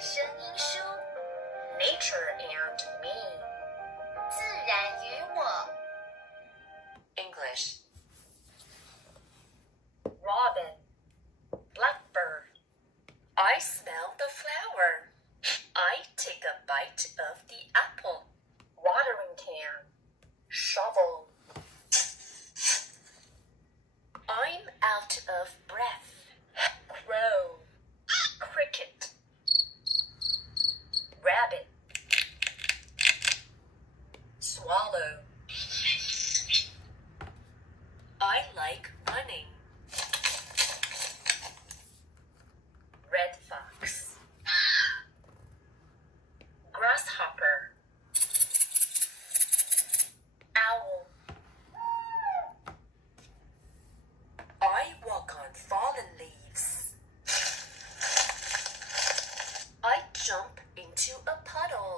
声音书， Nature and Me. 自然与我。 English. Robin. Blackbird. I smell the flower. I take a bite of the apple. Watering can. Shovel. I'm out of breath. Crow. Cricket. Rabbit. Swallow. I like running. Red fox. Grasshopper. Owl. I walk on fallen leaves. I jump into a puddle.